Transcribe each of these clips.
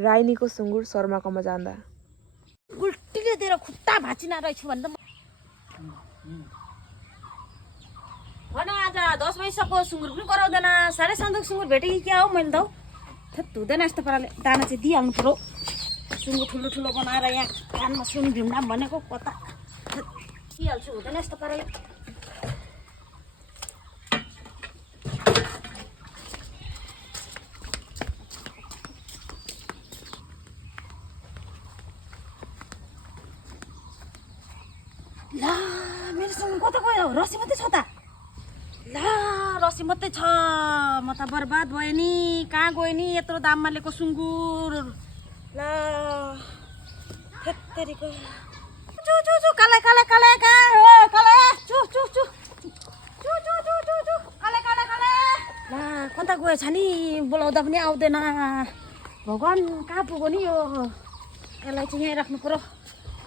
राइनीको सुँगुर शर्माकोमा जाँदा उल्टीले दिएर खुट्टा भाँचिना रहेछु भन्दा भन आज 10 पैसाको सुँगुर पनि कराउँदैन 7.5 सुँगुर भेटेँ कि क्या हो मैले त थेत हुँदैन यस्तो पाराले दाना चाहिँ दिइहाल्नु पर्यो सुँगुर ठुलो ठुलो बनाएर यहाँ कानमा सुन भीमनाम भनेको कता दिइहाल्छु हुँदैन यस्तो पाराले ला मेरो सुँगुर कता गयो रसी मात्रै छ त ला रसी मात्रै छ म त बर्बाद भयो नि कहाँ गयो नि यत्रो दाममा लिएको सुँगुर ला थेत्तेरीको चु चु चु काले काले काले कहाँ हो काले चु चु चु चु चु चु चु चु काले काले काले ला कता गयो छ नि बोलाउँदा पनि आउँदैन भगवान् कहाँ पुग्यो नि यो यसलाई चाहिँ यहीँ राख्नु पर्यो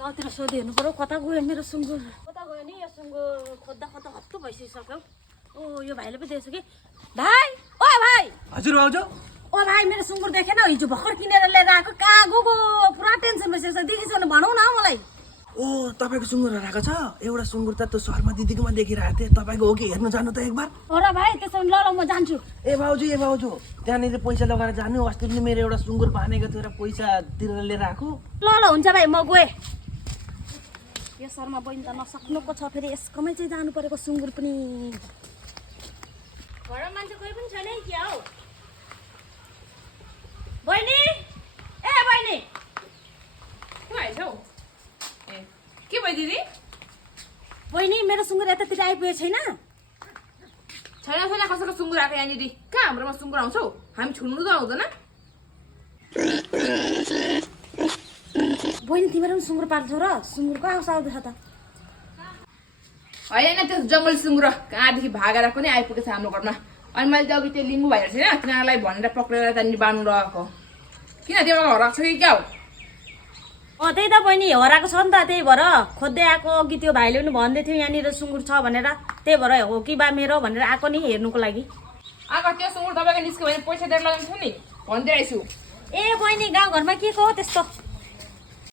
गाउँतिर सोधि हेर्नु पर्यो कता गयो मेरो सुँगुर कता गयो नि यो सुँगुर खोज्दा खोज्दा हत्तु भइसक्यो ओ यो भाइले पो दिएछ कि भाइ ओ भाइ हजुर भाउजू ओ भाइ मेरो सुँगुर देखेन हिजो भर्खर किनेर लिएर आएको कहाँ गएको पुरा टेन्सन भइसकेछ देखिछ भने भनौ न मलाई ओ तपाईँको सुँगुर हराएको छ एउटा सुँगुर त त्यो शर्मा दिदीकोमा देखिरहेको थिएँ तपाईँको हो कि हेर्नु जानु त एक बार हो र भाइ त्यसो भने ल म जान्छु ए भाउजू त्यहाँनिर पैसा लगाएर जानु अस्ति पनि मेरो एउटा सुँगुर पानेको थियो र पैसा तिरेर लिएर आएको ल ल हुन्छ भाइ म गएँ यो शर्मा बहिनी त नसक्नुको छ फेरि यसकोमै चाहिँ जानु परेको सुँगुर पनि घरमा मान्छे कोही पनि छैन क्या हौ बहिनी ए बहिनी के भएछ हौ ए के भयो दिदी बहिनी मेरो सुँगुर यतातिर आइपुगेको छैन छैन छैन कसैको सुँगुर आएको यहाँनिर कहाँ हाम्रोमा सुँगुर आउँछ हौ हामी छुन्नु त आउँदैन बहिनी तिमीहरू पनि सुँगुर पाल्छौ र सुँगुर कहाँ आउँदैछ त होइन त्यो जङ्गली सुँगुर कहाँदेखि भागेर पनि आइपुगेछ हाम्रो घरमा अनि मैले त्यो अघि त्यो लिम्बू भाइहरू छैन तिनीहरूलाई भनेर पक्रेर त्यहाँनिर बाँध्नु लगाएको किन त्यो हराएको छ कि क्या हो त्यही त बहिनी हराएको छ नि त त्यही भएर खोज्दै आएको अघि त्यो भाइले पनि भन्दै थियो यहाँनिर सुँगुर छ भनेर त्यही भएर हो कि बा मेरो भनेर आएको नि हेर्नुको लागि आएको त्यो सुँगुर तपाईँको निस्क्यो भने पैसा दिएर लगाउँछु नि भन्दै आइछु ए बहिनी गाउँघरमा के को त्यस्तो